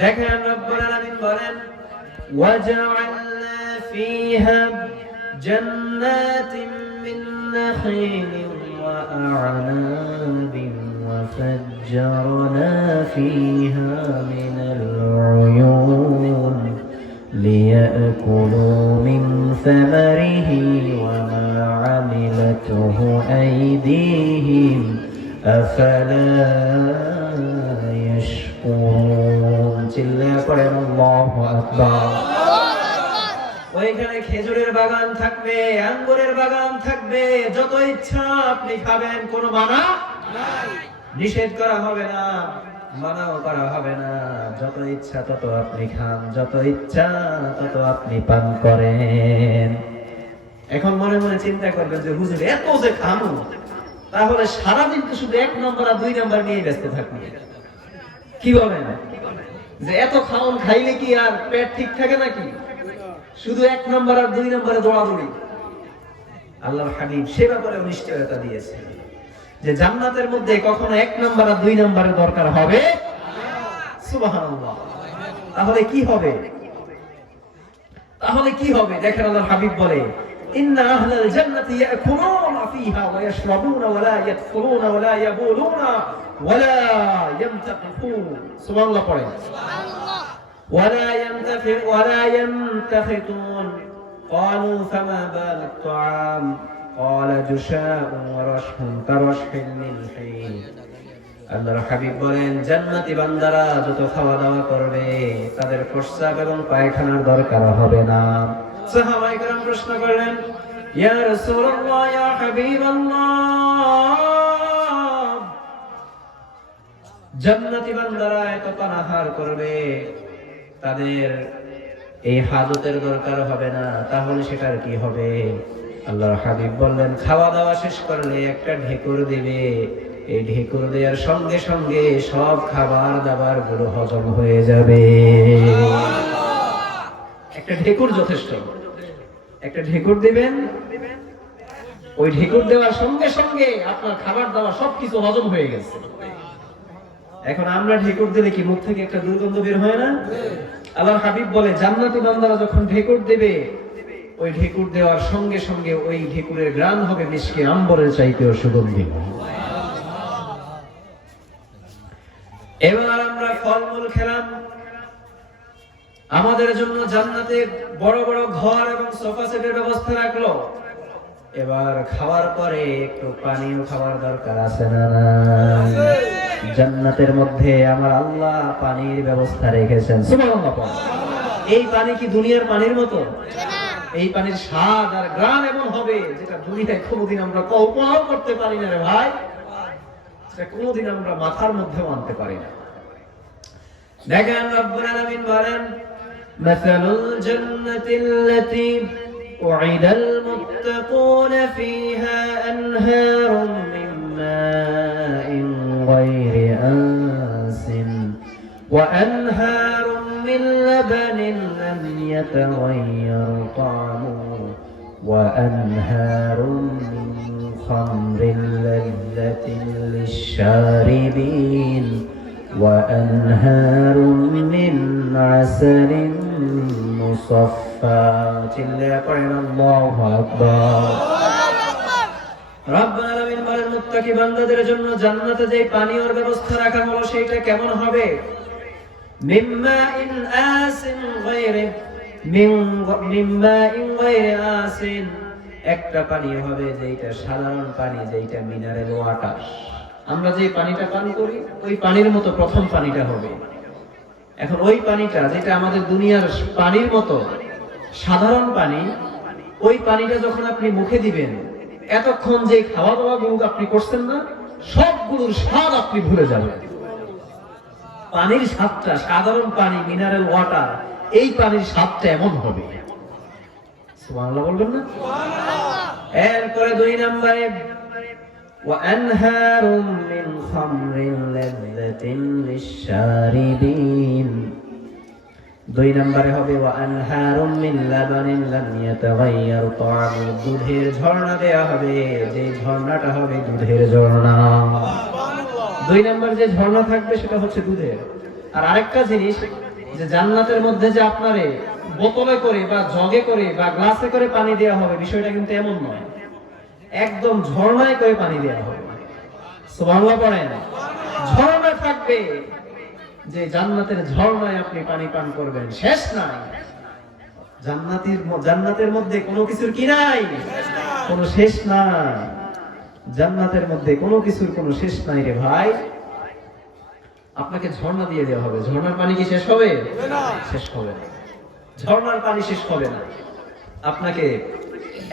দেখেন রব্বুল আলামিন বলেন وجعلنا فيها جنات من نخيل وأعناب وفجرنا فيها من العيون ليأكلوا من ثمره وما عملته أيديهم أفلا يشكرون চিল্লা করেন আল্লাহু আকবার। ওইখানে খেজুরের বাগান থাকবে, আঙ্গুরের বাগান থাকবে, যত ইচ্ছা আপনি খাবেন, কোনো মানা নিষেধ করা হবে না, মানাও করা হবে না। যত ইচ্ছা তত আপনি খান, যত ইচ্ছা তত আপনি পান করেন। এখন মনে মনে চিন্তা করবেন যে, হুজুর, এত যে খামু, তাহলে সারাদিন তো শুধু এক নম্বর আর দুই নম্বর নিয়ে ব্যস্ত থাকবে। কি বলেন? যে এত খাওন খাইলে কি আর পেট ঠিক থাকে নাকি? শুধু এক নম্বর আর দুই নম্বরে দৌড়াদৌড়ি। আল্লাহর হাবিব সে ব্যাপারে নিশ্চয়তা দিয়েছে। যে জান্নাতের মধ্যে কখনো এক নম্বর আর দুই নম্বরের দরকার হবে? তাহলে কি হবে? তাহলে কি হবে? দেখেন আল্লাহর হাবিব বলে إن أهل الجنة يأكلون فيها ويشربون ولا يدخلون ولا يبولون ولا يمتقفون سبحان الله পড়ে ولا ينتفع ولا ينتخطون قالوا فما بال الطعام قال جشاء ورشح كرشح الملحين আল্লাহর হাবিব বলেন জান্নাতি বান্দারা যত খাওয়া দাওয়া করবে তাদের প্রস্রাব এবং পায়খানার দরকার হবে না সাহাবায়ে কেরাম প্রশ্ন করলেন, ইয়া রাসূলুল্লাহ, ইয়া হাবিবাল্লাহ, জান্নাতি বান্দারা এত পানাহার করবে, তাদের এই হাজতের দরকার হবে না, তাহলে সেটার কি হবে? আল্লাহর হাবিব বললেন খাওয়া দাওয়া শেষ করলে একটা ঢেকুর দিবে, এই ঢেকুর দেওয়ার সঙ্গে সঙ্গে সব খাবার দাবারগুলো হজম হয়ে যাবে। একটা ঢেকুর যথেষ্ট। একটা ঢেকুর দিবেন, ওই ঢেকুর দেওয়ার সঙ্গে সঙ্গে আপনার খাবার দাবার সবকিছু হজম হয়ে গেছে। এখন আমরা ঢেকুর দিলে কি মুখ থেকে একটা দুর্গন্ধ বের হয় না? আল্লাহর হাবিব বলে, জান্নাতি বান্দারা যখন ঢেকুর দেবে, ওই ঢেকুর দেওয়ার সঙ্গে সঙ্গে ওই ঢেকুরের গ্রাম হবে মিশকে আম্বরের চাইতেও সুগন্ধি। এবার আমরা ফলমূল খেলাম। আমাদের জন্য জান্নাতে বড় বড় ঘর এবং সোফা সেটের ব্যবস্থা রাখল। এবার খাওয়ার পরে একটু পানিও খাওয়ার দরকার আছে না জান্নাতের মধ্যে আমার আল্লাহ পানির ব্যবস্থা রেখেছেন। এই পানি কি দুনিয়ার পানির মতো? এই পানির স্বাদ আর গ্রাম এমন হবে যেটা দুনিয়ায় কোনোদিন আমরা কল্পনাও করতে পারি না রে ভাই। সেটা কোনোদিন আমরা মাথার মধ্যে আনতে পারি না। দেখেন রব্বুল আলামিন বলেন مثل الجنة التي وعد المتقون فيها أنهار من ماء غير آس وأنهار من لبن لم يتغير طعمه وأنهار من خمر لذة للشاربين وأنهار من عسل مصفى চিল্লা করেন আল্লাহু আকবার রব্বুল আলামিন বলেন মুত্তাকি বান্দাদের জন্য জান্নাতে যে পানীয়র ব্যবস্থা রাখা হলো সেটা কেমন হবে মিম্মা ইন আসিন গায়রে মিন মিম্মা ইন গায়রে আসিন একটা পানি হবে যেটা সাধারণ পানি যেটা মিনারেল ওয়াটার আমরা যে পানিটা পান করি ওই পানির মতো প্রথম পানিটা হবে। এখন ওই পানিটা যেটা আমাদের দুনিয়ার পানির মতো সাধারণ পানি ওই পানিটা যখন আপনি মুখে দিবেন এতক্ষণ যে খাওয়া দাওয়া গুলো আপনি করছেন না সবগুলোর স্বাদ আপনি ভুলে যাবেন। পানির স্বাদটা সাধারণ পানি মিনারেল ওয়াটার এই পানির স্বাদটা এমন হবে। সুবহানাল্লাহ বলবেন না? এরপরে দুই নম্বরে وأنهار من خمر لذة للشاربين দুই নম্বরে হবে وأنهار من لبن لم يتغير طعمه দুধের ঝর্ণা দেয়া হবে যে ঝর্ণাটা হবে দুধের ঝর্ণা দুই নম্বর যে ঝর্ণা থাকবে সেটা হচ্ছে দুধের আর আরেকটা জিনিস যে জান্নাতের মধ্যে যে আপনারে বোতলে করে বা জগে করে বা গ্লাসে করে পানি দেওয়া হবে বিষয়টা কিন্তু এমন নয় একদম ঝর্ণায় করে পানি দেওয়া হবে। সুবহানাল্লাহ পড়েন। ঝর্ণা থাকবে। যে জান্নাতের ঝর্ণায় আপনি পানি পান করবেন শেষ নাই। জান্নাতের জান্নাতের মধ্যে কোনো কিছুর কি নাই? কোনো শেষ নাই। জান্নাতের মধ্যে কোনো কিছুর কোনো শেষ নাই রে ভাই। আপনাকে ঝর্ণা দিয়ে দেওয়া হবে। ঝর্ণার পানি কি শেষ হবে? শেষ হবে না। ঝর্ণার পানি শেষ হবে না। আপনাকে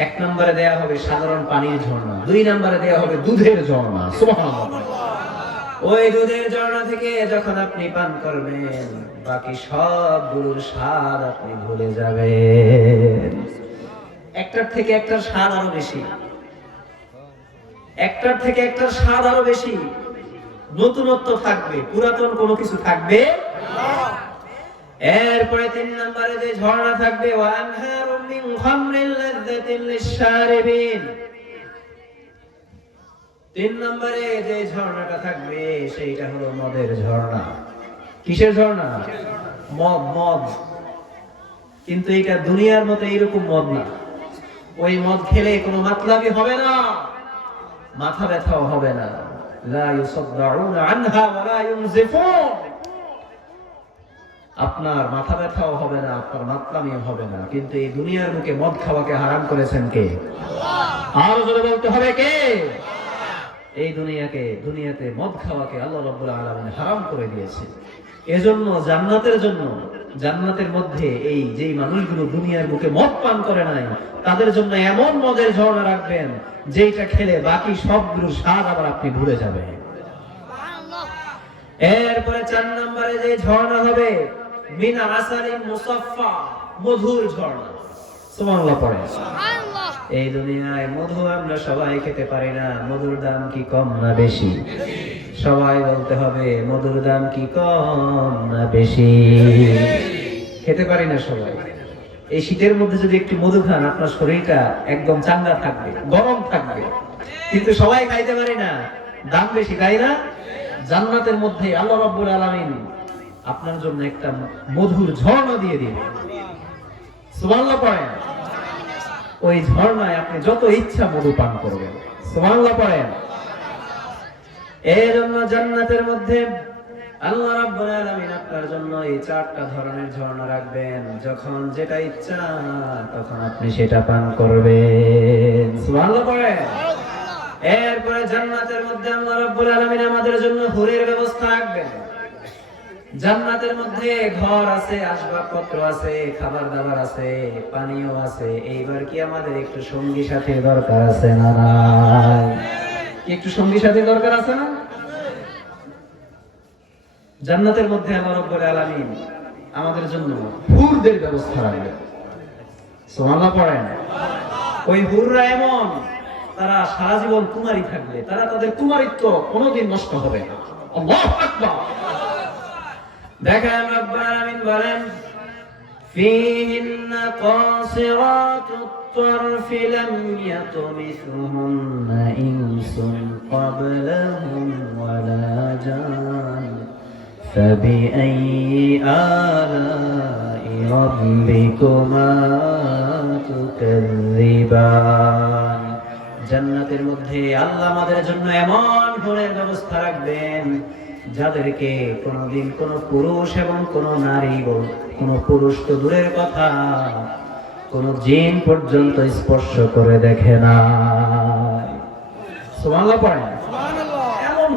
এক নম্বরে দেয়া হবে সাধারণ পানির ঝর্ণা, দুই নম্বরে দেয়া হবে দুধের ঝর্ণা। ওই দুধের ঝর্ণা থেকে যখন আপনি পান করবেন, বাকি সব গরুর স্বাদ আপনি ভুলে যাবেন। একটার থেকে একটার স্বাদ আরও বেশি। একটার থেকে একটার স্বাদ আরও বেশি। নতুনত্ব থাকবে, পুরাতন কোনো কিছু থাকবে এরপরে তিন নম্বরে যে ঝর্ণা থাকবে তিন নম্বরে যে ঝর্ণাটা থাকবে, সেইটা হলো মদের ঝর্ণা। কিসের ঝর্ণা? মদ মদ। কিন্তু এটা দুনিয়ার মতো এইরকম মদ না। ওই মদ খেলে কোনো মাতলামি হবে না। মাথা ব্যথাও হবে না। লা আনহা ওয়া লা ইউনজিফুন। আপনার মাথা ব্যথাও হবে না আপনার মাতলামিও হবে না। কিন্তু এই দুনিয়ার মুখে মদ খাওয়াকে হারাম করেছেন কে? আরও জোরে বলতে হবে কে? এই দুনিয়াকে দুনিয়াতে মদ খাওয়াকে আল্লাহ রাব্বুল আলামিন হারাম করে দিয়েছে এজন্য জান্নাতের জন্য জান্নাতের মধ্যে এই যেই মানুষগুলো দুনিয়ার মুখে মদ পান করে নাই তাদের জন্য এমন মদের ঝর্ণা রাখবেন যেইটা খেলে বাকি সবগুলো স্বাদ আবার আপনি ভুলে যাবেন। এরপরে চার নম্বরে যে ঝর্ণা হবে মিন আসারি মুসাফফা মধুর ঝর্ণা। সুবহানাল্লাহ পড়ে এই দুনিয়ায় মধু আমরা সবাই খেতে পারি না মধুর দাম কি কম না বেশি? সবাই বলতে হবে মধুর দাম কি কম না বেশি? খেতে পারি না সবাই। এই শীতের মধ্যে যদি একটু মধু খান আপনার শরীরটা একদম চাঙ্গা থাকবে গরম থাকবে। কিন্তু সবাই খাইতে পারে না। দাম বেশি তাই না? জান্নাতের মধ্যে আল্লাহ রাব্বুল আলামিন আপনার জন্য একটা মধুর ঝর্ণা দিয়ে দিবে ওই ঝর্ণায় আপনি যত ইচ্ছা মধু পান করবেন। সুবহানাল্লাহ পড়েন। এই জন্য জান্নাতের মধ্যে আল্লাহ রাব্বুল আলামিন আপনার জন্য এই চারটা ধরনের ঝর্ণা রাখবেন। যখন যেটা ইচ্ছা তখন আপনি সেটা পান করবেন। সুবহানাল্লাহ পড়েন। এরপরে জান্নাতের মধ্যে আল্লাহ রাব্বুল আলামিন আমাদের জন্য হুরের ব্যবস্থা রাখবেন। জান্নাতের মধ্যে ঘর আছে, আসবাবপত্র আছে খাবার দাবার আছে, পানীয় আছে। এইবার কি আমাদের একটু সঙ্গী সাথী দরকার আছে না একটু সঙ্গী সাথী দরকার আছে না? জান্নাতের মধ্যে আল্লাহ রাব্বুল আলামিন আমাদের জন্য হুরদের ব্যবস্থা রাখবেন। সুবহানাল্লাহ পড়েন। ওই হুররা এমন, তারা সারা জীবন কুমারী থাকবে, তারা তাদের কুমারিত্ব কোনোদিন নষ্ট হবে না। আল্লাহু আকবার। দেখেন রব্বুল আলামিন বলেন فيهن قاصرات الطرف لم يطمثهن إنس قبلهم ولا جان فبأي آلاء ربكما تكذبان জান্নাতের মধ্যে আল্লাহ আমাদের জন্য এমন গুণের ব্যবস্থা রাখবেন যাদেরকে কোনোদিন কোন পুরুষ এবং কোন নারী বল- কোন পুরুষ তো দূরের কথা কোন জিন পর্যন্ত স্পর্শ করে দেখে না। এমন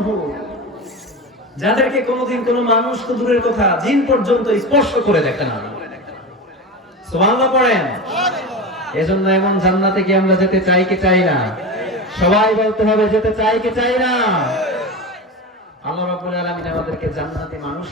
যাদেরকে কোনোদিন কোন মানুষ তো দূরের কথা জিন পর্যন্ত স্পর্শ করে দেখে না। সুবহানাল্লাহ পড়েন। এজন্য এমন জান্নাতে কি আমরা যেতে চাই কি চাই না? সবাই বলতে হবে যেতে চাই কি চাই না? আল্লাহ রাব্বুল আলামিন আমাদেরকে জান্নাতে মানুষ